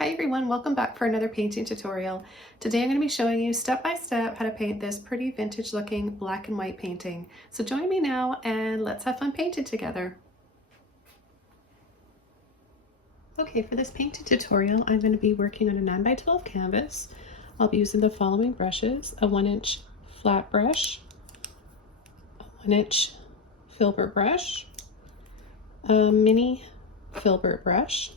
Hi everyone, welcome back for another painting tutorial. Today I'm going to be showing you step by step how to paint this pretty vintage looking black and white painting. So join me now and let's have fun painting together. Okay, for this painting tutorial I'm going to be working on a 9x12 canvas. I'll be using the following brushes: a 1-inch flat brush, a 1-inch filbert brush, a mini filbert brush,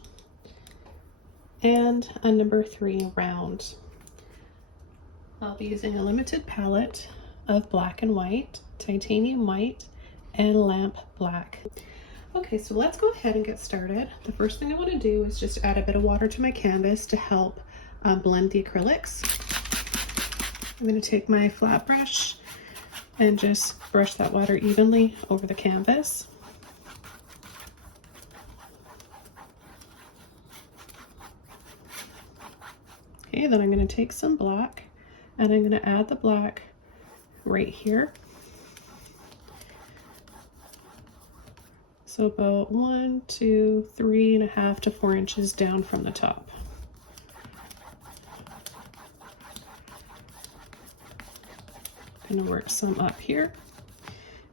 and a number 3 round. I'll be using a limited palette of black and white, titanium white, and lamp black. Okay, so let's go ahead and get started. The first thing I want to do is just add a bit of water to my canvas to help blend the acrylics. I'm going to take my flat brush and just brush that water evenly over the canvas. Okay, then I'm going to take some black and I'm going to add the black right here. So about 1, 2, 3.5 to 4 inches down from the top. I'm going to work some up here,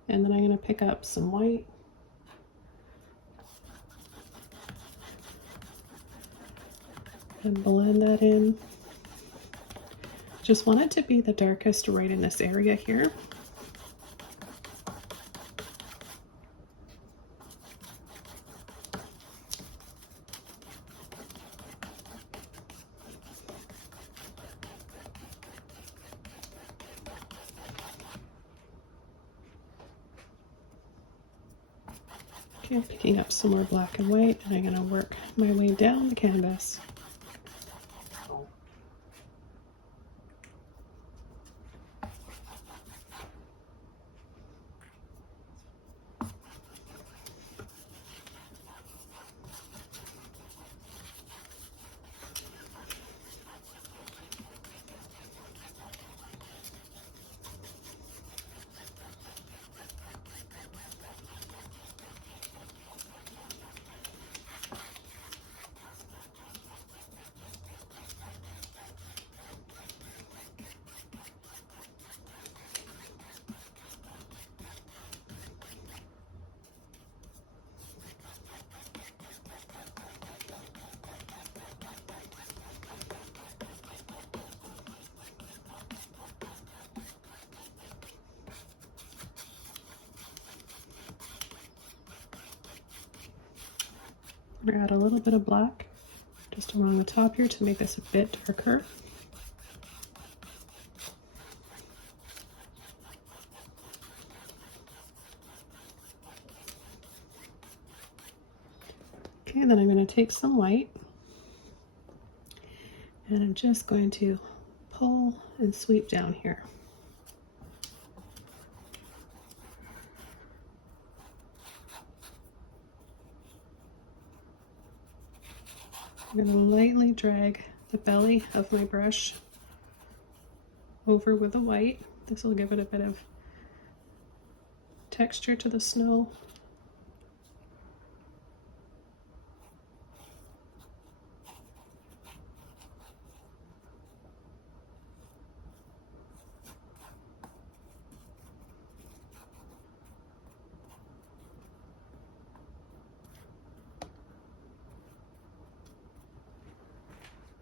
and then I'm going to pick up some white. And blend that in. Just want it to be the darkest right in this area here. Okay, I'm picking up some more black and white, and I'm going to work my way down the canvas. I'm going to add a little bit of black just around the top here to make this a bit darker. Okay, then I'm going to take some white and I'm just going to pull and sweep down here. I'm going to lightly drag the belly of my brush over with the white. This will give it a bit of texture to the snow.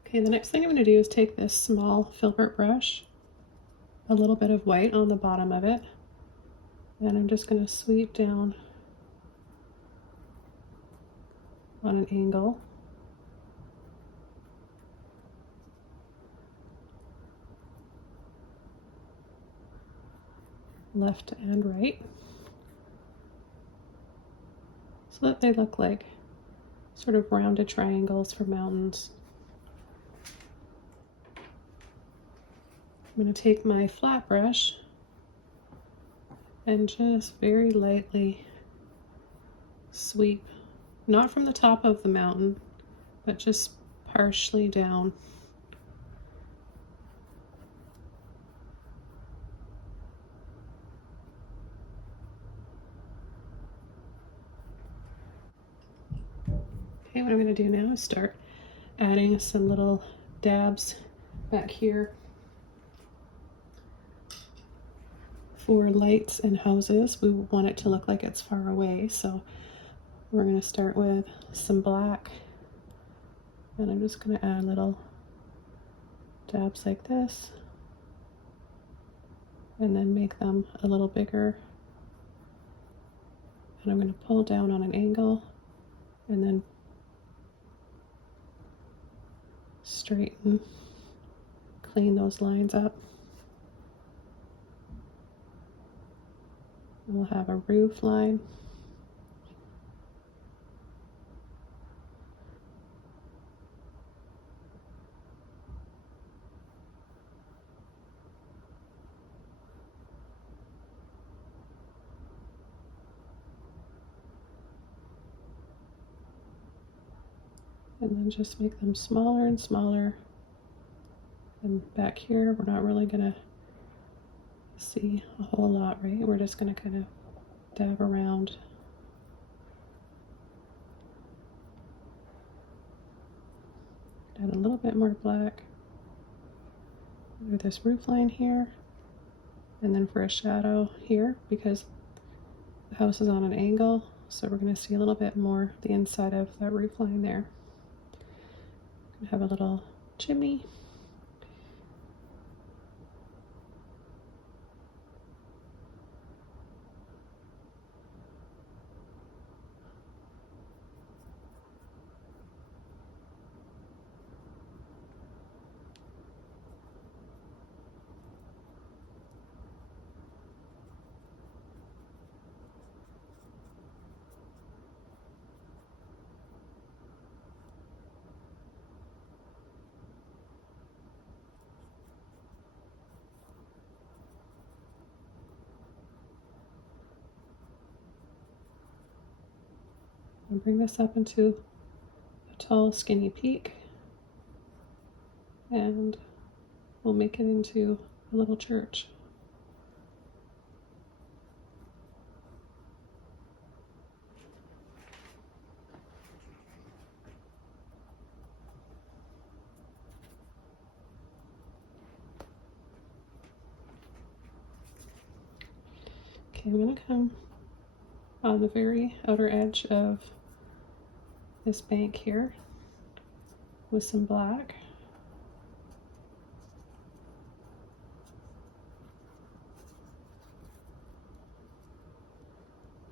Okay, the next thing I'm going to do is take this small filbert brush, a little bit of white on the bottom of it, and I'm just going to sweep down on an angle. Left and right, so that they look like sort of rounded triangles for mountains. I'm going to take my flat brush and just very lightly sweep, not from the top of the mountain, but just partially down. Okay, what I'm going to do now is start adding some little dabs back here for lights and houses. We want it to look like it's far away, so we're going to start with some black, and I'm just going to add little dabs like this, and then make them a little bigger. And I'm going to pull down on an angle and then straighten, clean those lines up. We'll have a roof line. And then just make them smaller and smaller. And back here, we're not really gonna see a whole lot, right? We're just gonna kind of dab around. Add a little bit more black under this roof line here. And then for a shadow here, because the house is on an angle, so we're gonna see a little bit more the inside of that roof line there. Have a little chimney. And bring this up into a tall, skinny peak, and we'll make it into a little church. Okay, I'm going to come on the very outer edge of this bank here with some black.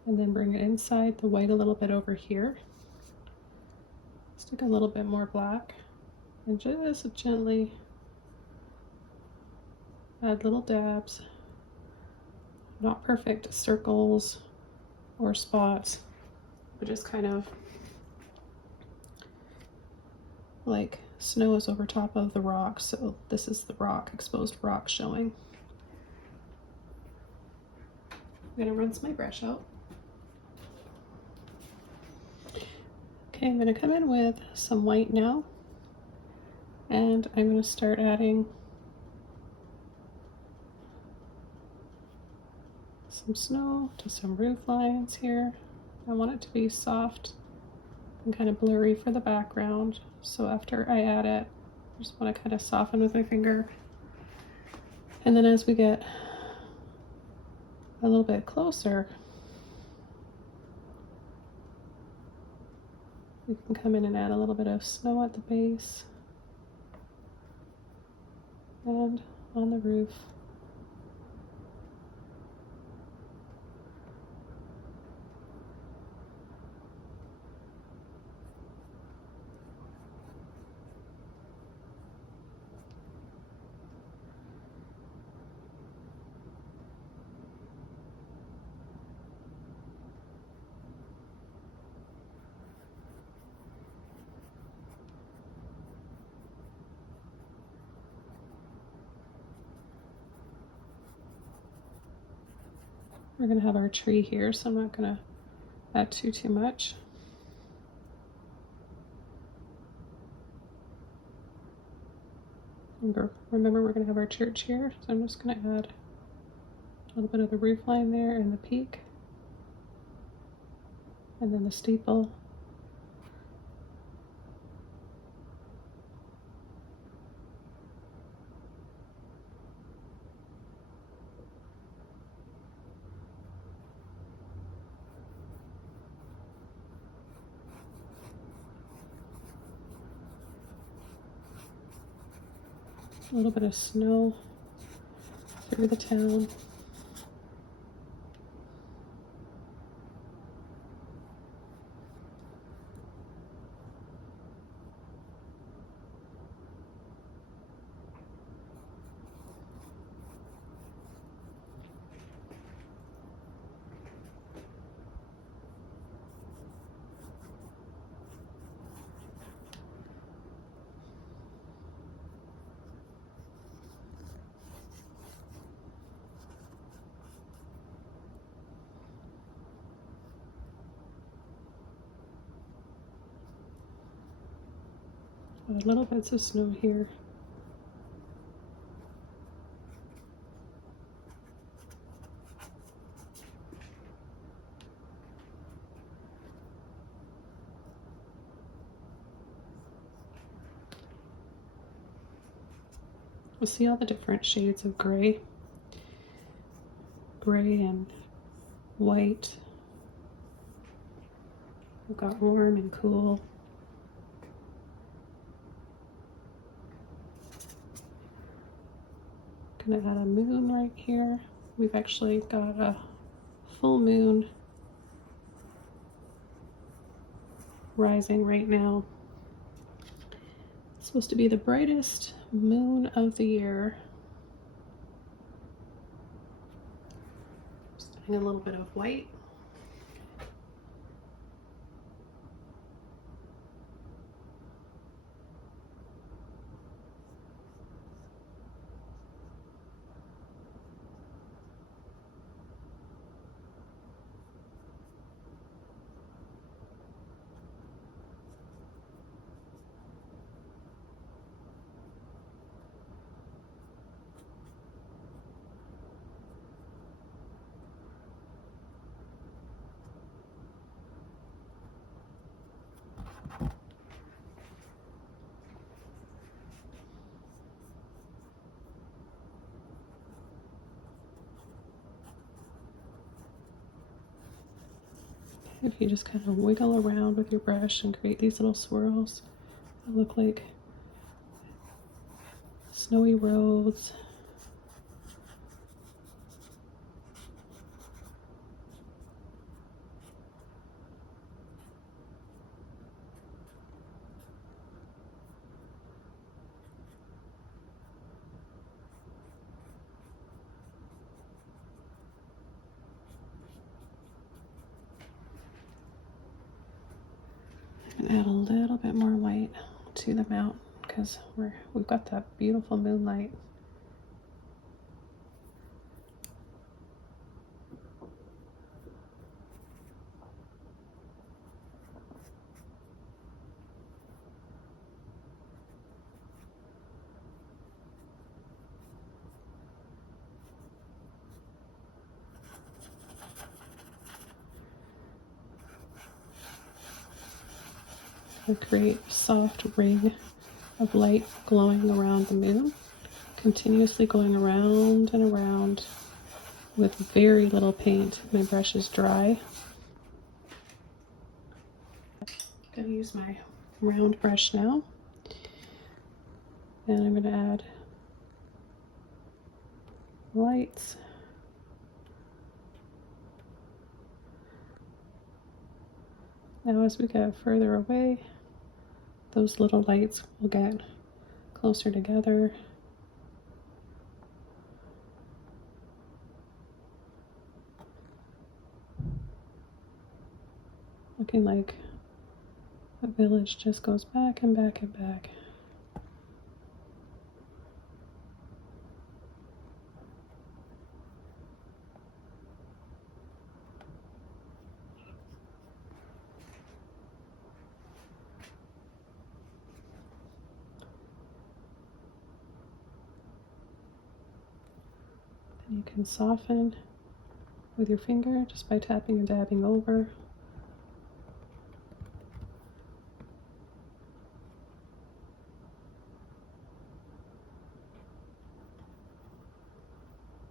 And then bring it inside the white a little bit over here. Stick a little bit more black and just gently add little dabs. Not perfect circles or spots, but just kind of like snow is over top of the rock, so this is the rock, exposed rock showing. I'm gonna rinse my brush out. Okay, I'm gonna come in with some white now, and I'm gonna start adding some snow to some roof lines here. I want it to be soft and kind of blurry for the background. So after I add it, I just want to kind of soften with my finger. And then as we get a little bit closer, we can come in and add a little bit of snow at the base and on the roof. We're gonna have our tree here, so I'm not gonna add too much. Remember, we're gonna have our church here, so I'm just gonna add a little bit of the roof line there and the peak, and then the steeple. A little bit of snow through the town. Little bits of snow here. We'll see all the different shades of gray. Gray and white. We've got warm and cool. Gonna add a moon right here. We've actually got a full moon rising right now. It's supposed to be the brightest moon of the year. Just adding a little bit of white. If you just kind of wiggle around with your brush and create these little swirls that look like snowy roads. And add a little bit more white to the mountain because we've got that beautiful moonlight. And create a soft ring of light glowing around the moon, continuously going around and around with very little paint. My brush is dry. I'm going to use my round brush now, and I'm going to add lights. Now as we get further away, those little lights will get closer together. Looking like the village just goes back and back and back. You can soften with your finger just by tapping and dabbing over.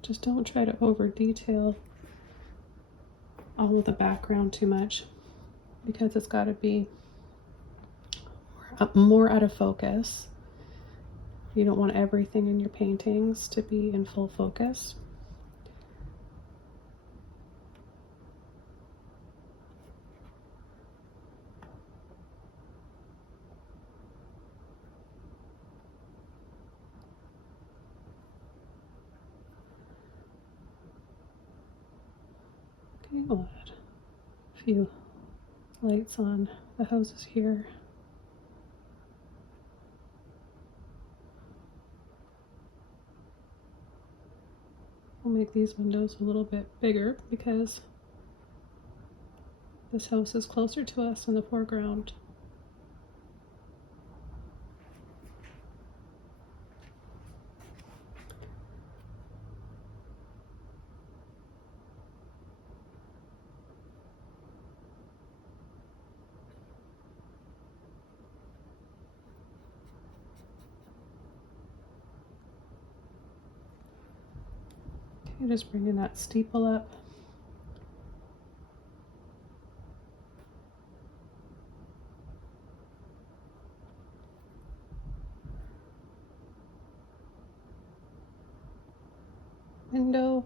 Just don't try to over detail all of the background too much because it's got to be more out of focus. You don't want everything in your paintings to be in full focus. Okay, we'll add a few lights on the houses here. We'll make these windows a little bit bigger because this house is closer to us in the foreground. Okay, just bringing that steeple up. Window,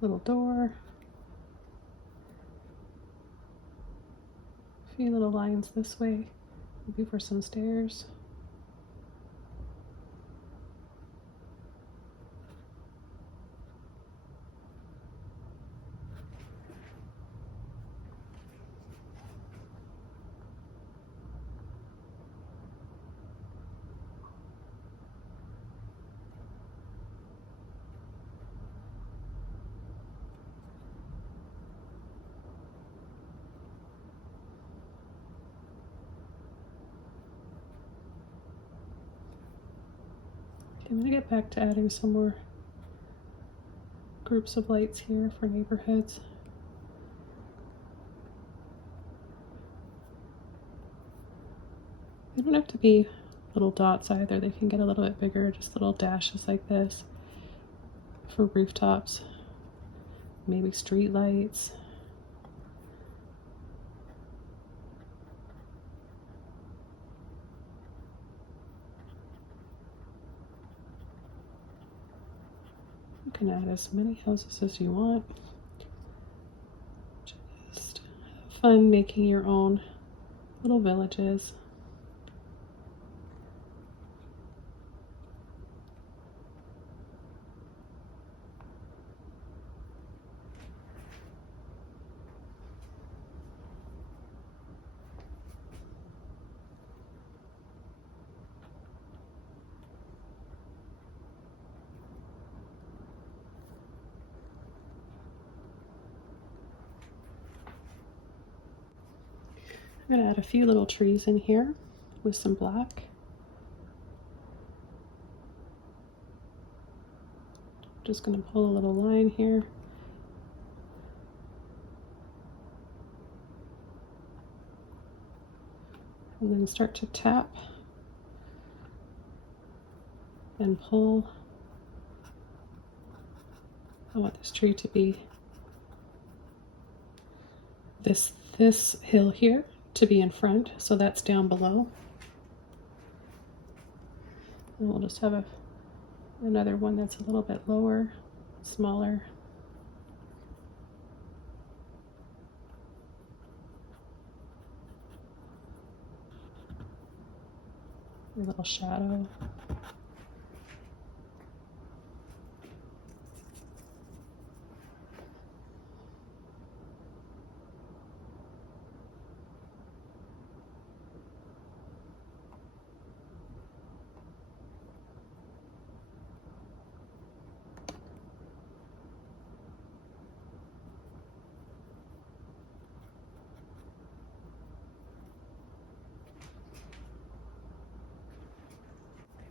little door, a few little lines this way, maybe for some stairs. I'm going to get back to adding some more groups of lights here for neighborhoods. They don't have to be little dots either. They can get a little bit bigger, just little dashes like this for rooftops, maybe street lights. You can add as many houses as you want. Just have fun making your own little villages. I'm going to add a few little trees in here with some black. Just going to pull a little line here. And then start to tap and pull. I want this tree to be this hill here to be in front, so that's down below. And we'll just have another one that's a little bit lower, smaller. A little shadow.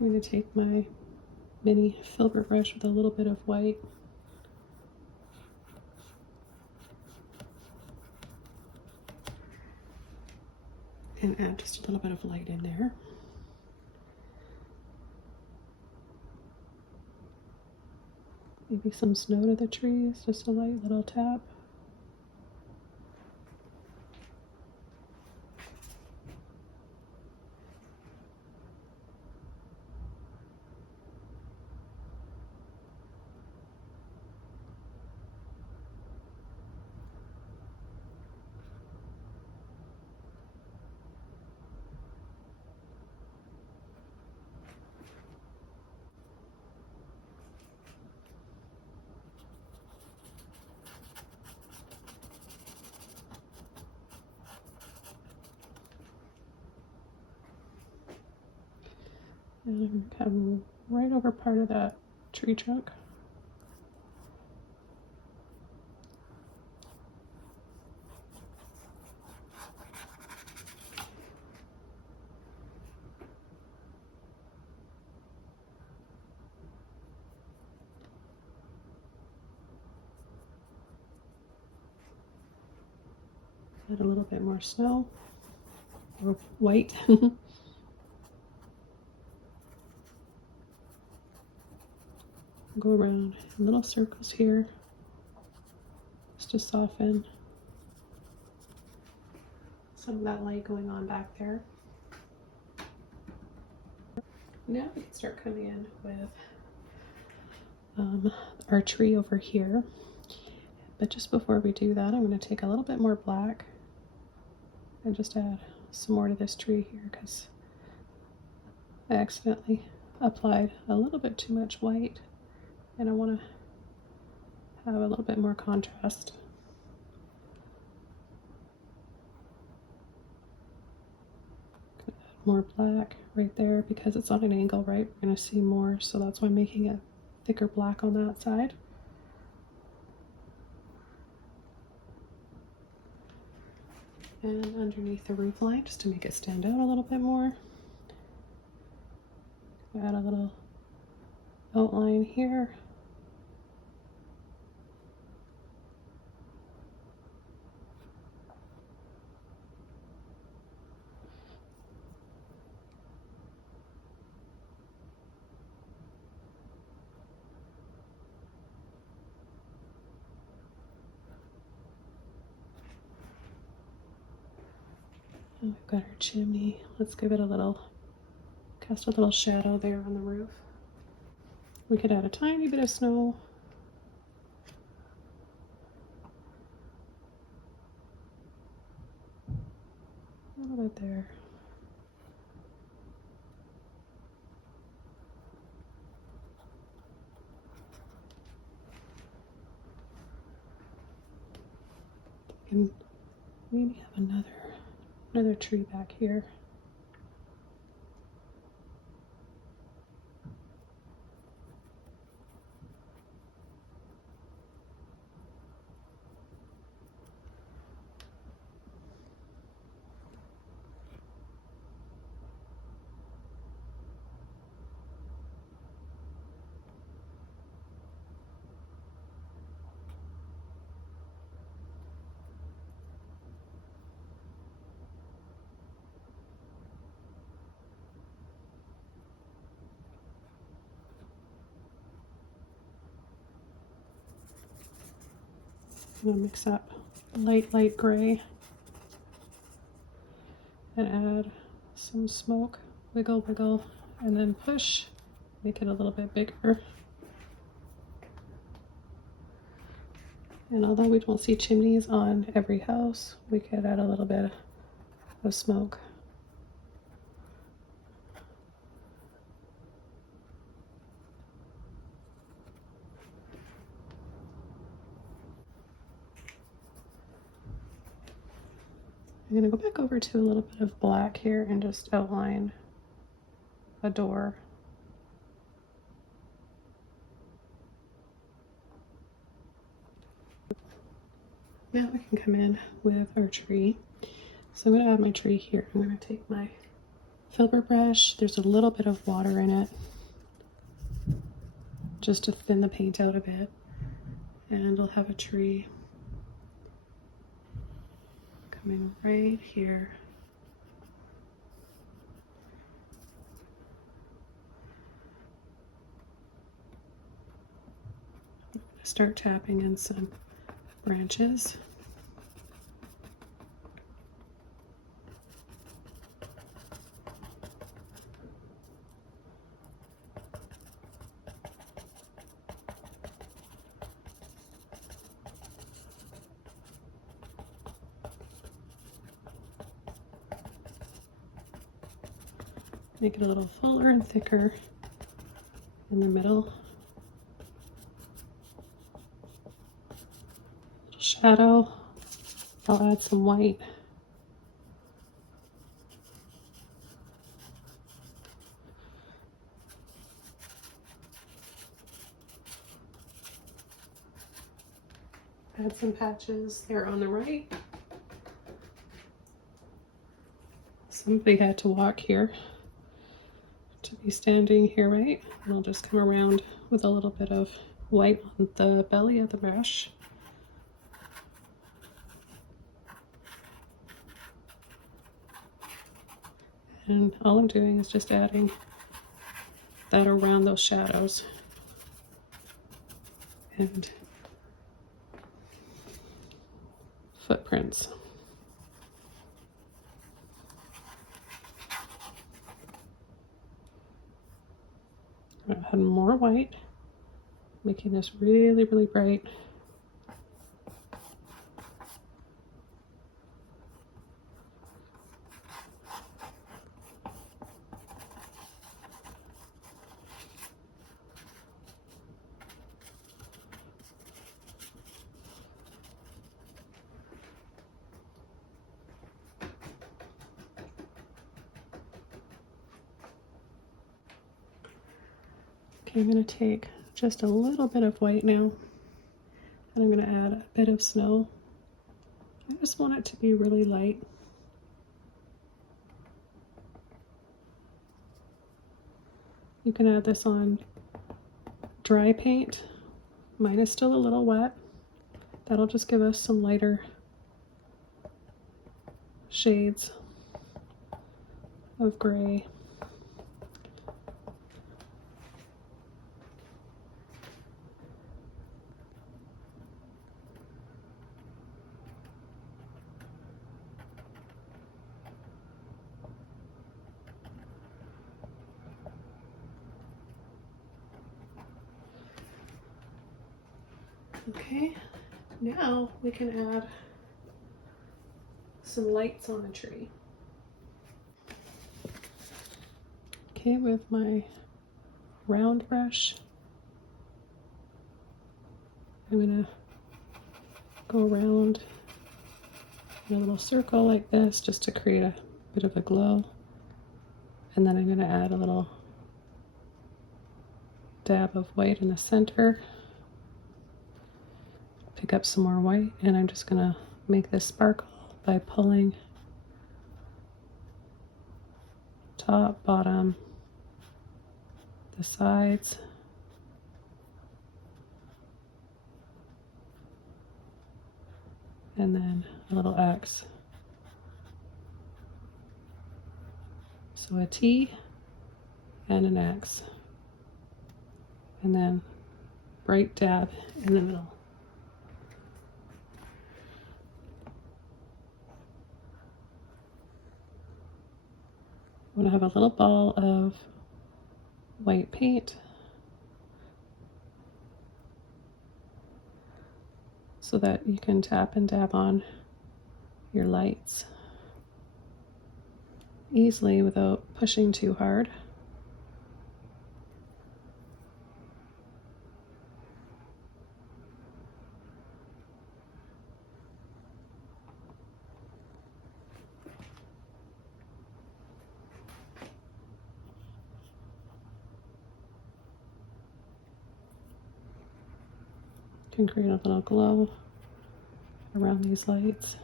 I'm going to take my mini filbert brush with a little bit of white. And add just a little bit of light in there. Maybe some snow to the trees, just a light little tap. And I'm going to come right over part of that tree trunk. Add a little bit more snow or white. Go around in little circles here just to soften some of that light going on back there. Now we can start coming in with our tree over here. But just before we do that, I'm going to take a little bit more black and just add some more to this tree here because I accidentally applied a little bit too much white and I want to have a little bit more contrast. More black right there because it's on an angle, right? We're going to see more, so that's why I'm making a thicker black on that side. And underneath the roof line, just to make it stand out a little bit more, add a little outline here. And we've got our chimney. Let's give it a little, cast a little shadow there on the roof. We could add a tiny bit of snow. A little bit there. And maybe have another tree back here. I'm gonna mix up light gray and add some smoke. Wiggle, wiggle, and then push. Make it a little bit bigger. And although we don't see chimneys on every house, we could add a little bit of smoke. I'm going to go back over to a little bit of black here and just outline a door. Now we can come in with our tree. So I'm going to add my tree here. I'm going to take my filbert brush. There's a little bit of water in it just to thin the paint out a bit. And we'll have a tree coming right here. Start tapping in some branches. Make it a little fuller and thicker in the middle. Little shadow. I'll add some white. Add some patches there on the right. Somebody had to walk here to be standing here, right? And I'll just come around with a little bit of white on the belly of the brush. And all I'm doing is just adding that around those shadows. And footprints. I'm gonna add more white, making this really, really bright. Okay, I'm going to take just a little bit of white now, and I'm going to add a bit of snow. I just want it to be really light. You can add this on dry paint. Mine is still a little wet. That'll just give us some lighter shades of gray. Okay, now we can add some lights on the tree. Okay, with my round brush, I'm gonna go around in a little circle like this just to create a bit of a glow. And then I'm gonna add a little dab of white in the center. Pick up some more white, and I'm just gonna make this sparkle by pulling top, bottom, the sides, and then a little X. So a T and an X, and then bright dab in the middle. I'm going to have a little ball of white paint so that you can tap and dab on your lights easily without pushing too hard. Can create a little glow around these lights.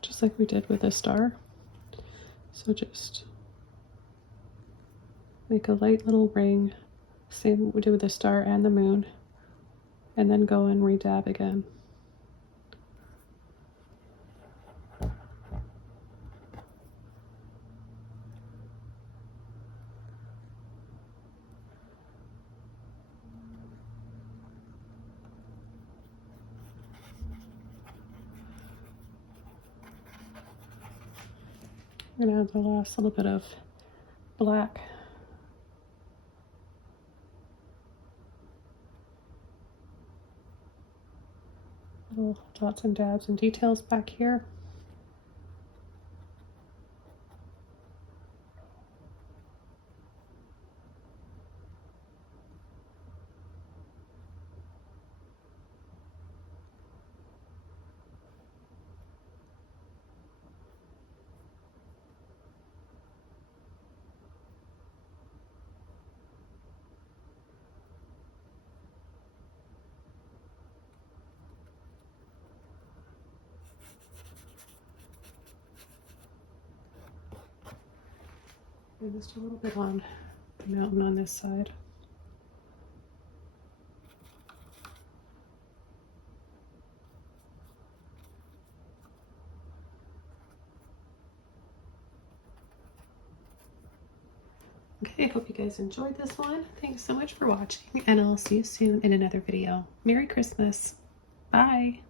Just like we did with the star. So just make a light little ring, same we did with the star and the moon, and then go and redab again. I'm going to add the last little bit of black. Little dots and dabs and details back here. And just a little bit on the mountain on this side. Okay, I hope you guys enjoyed this one. Thanks so much for watching, and I'll see you soon in another video. Merry Christmas. Bye.